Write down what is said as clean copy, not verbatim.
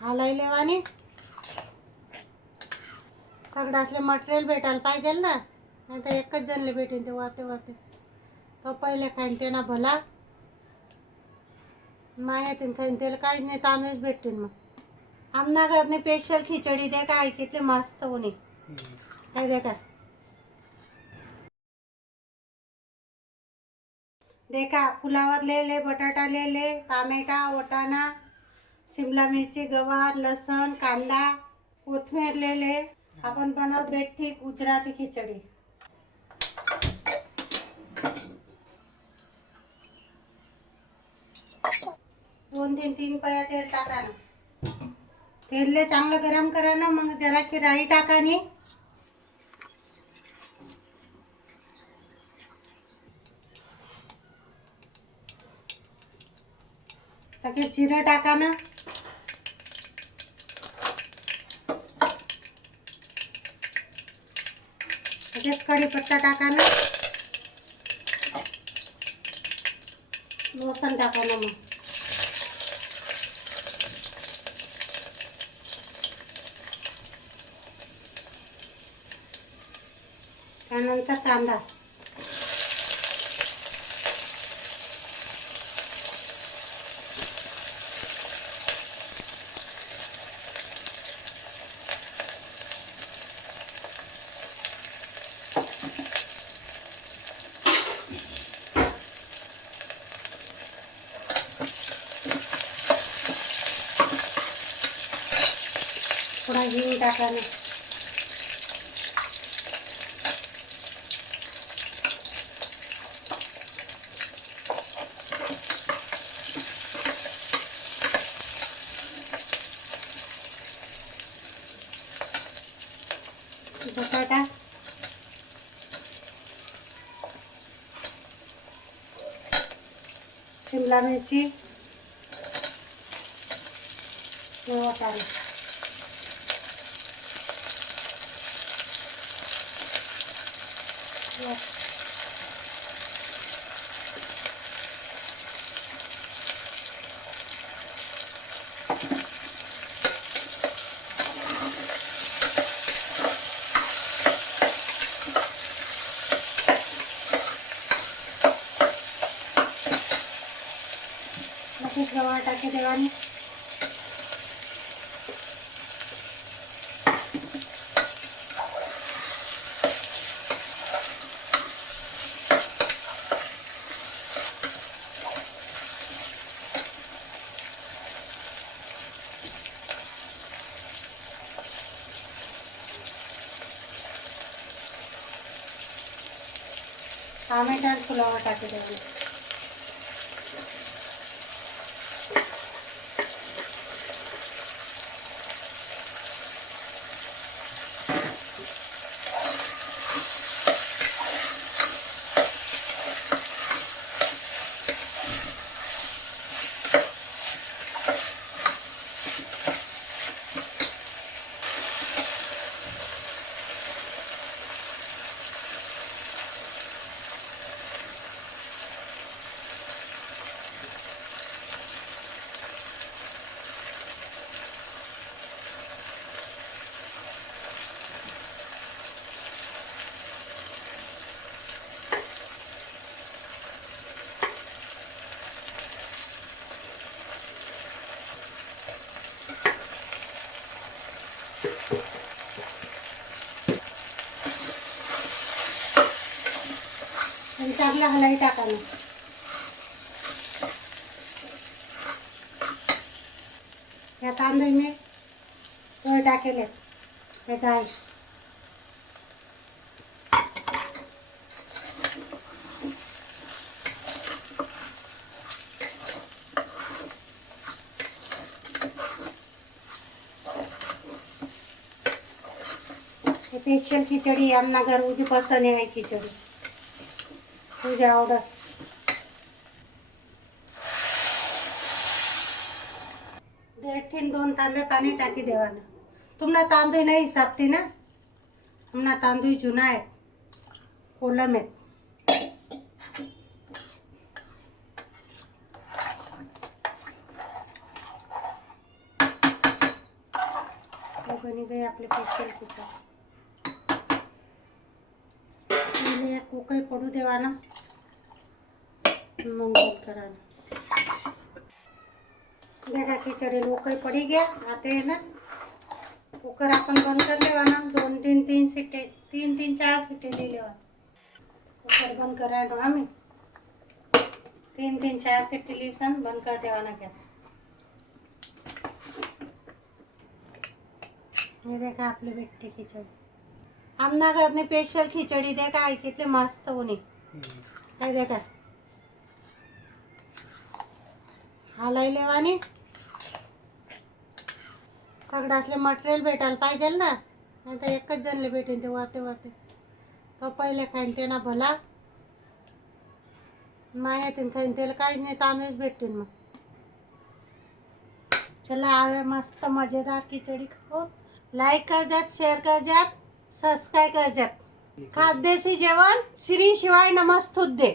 हालायले वाणी सगळं असले मटेरियल भेटायला पाहिजे ना, नाही तर एकच जणले भेटेन ते वाते वाते. तो पहिले खाईन ते ना भला माया तीन खाईन त्याला काहीच नाही, तांदूळच भेटतील. मग आमना घरने स्पेशल खिचडी दे का ऐकितले मस्त होणे काय दे का देखा. फुलावर ले बटाटा ले टमाटा वटाणा शिमला मिरची गवार लसण कांदा कोथिंबीर ले. आपण बनवत भेटती गुजराती खिचडी. दोन तीन पया तेल टाका ना. तेलले चांगलं गरम करा ना, मग जरा की राई टाका नी. टाके जिरं टाका ना. लगेच कढीपत्ता टाका ना. लसूण टाका ना. मग त्यानंतर कांदा. थोडा हिंग टाका ना. बटाटा शिमला मिरची वटाणे गवार टाके देवानी. टमाटर फुलावर टाके देवानी. चांगला हलई टाका ना. या तांदूळ मी तळ टाकेले हे डाळ. स्पेशल खिचडी आमना घरची पसंद आहे खिचडी तुझ्या आवडस. दीड 2 तांबे पाणी टाकी देवाना. तुम्हाला तांदूळ नाही हिसाबती ना, हमना तांदूळ जुना आहे कोलम आहे. बनी गई आपले स्पेशल खिचडी. पहिले एक उकळी पडू देवा ना, मग बंद करा ना. देखा खिचडी उकळी पड़ी गया. आता है ना कुकर अपन बंद कर लेवा ना. 2-3 सीटे, 3-4 सीटे ले लेवा. कुकर बंद करा ना आम्ही 3-4 सीटी लीसन बंद कर देवाना गॅस. हे देखा आपली भेटते खिचडी. आमना घरने स्पेशल खिचडी देखा किती मस्त होणी. काय देखा हालाई लेवानी. सगळ्यातले मटेरियल भेटायला पाहिजे ना, नाही तर एकच जणले भेटेन ते वाते वाते. तो पहिले खाईन ते ना भला माया येते खाईन त्याला काही नाही, तांदूळच भेटतील मग. चला आवे मस्त मजेदार खिचडी खाऊ. लाईक कर जात, शेअर कर जात, सबस्क्राईब कर जात. खानदेशी जेवण श्री शिवाय नमस्तुते.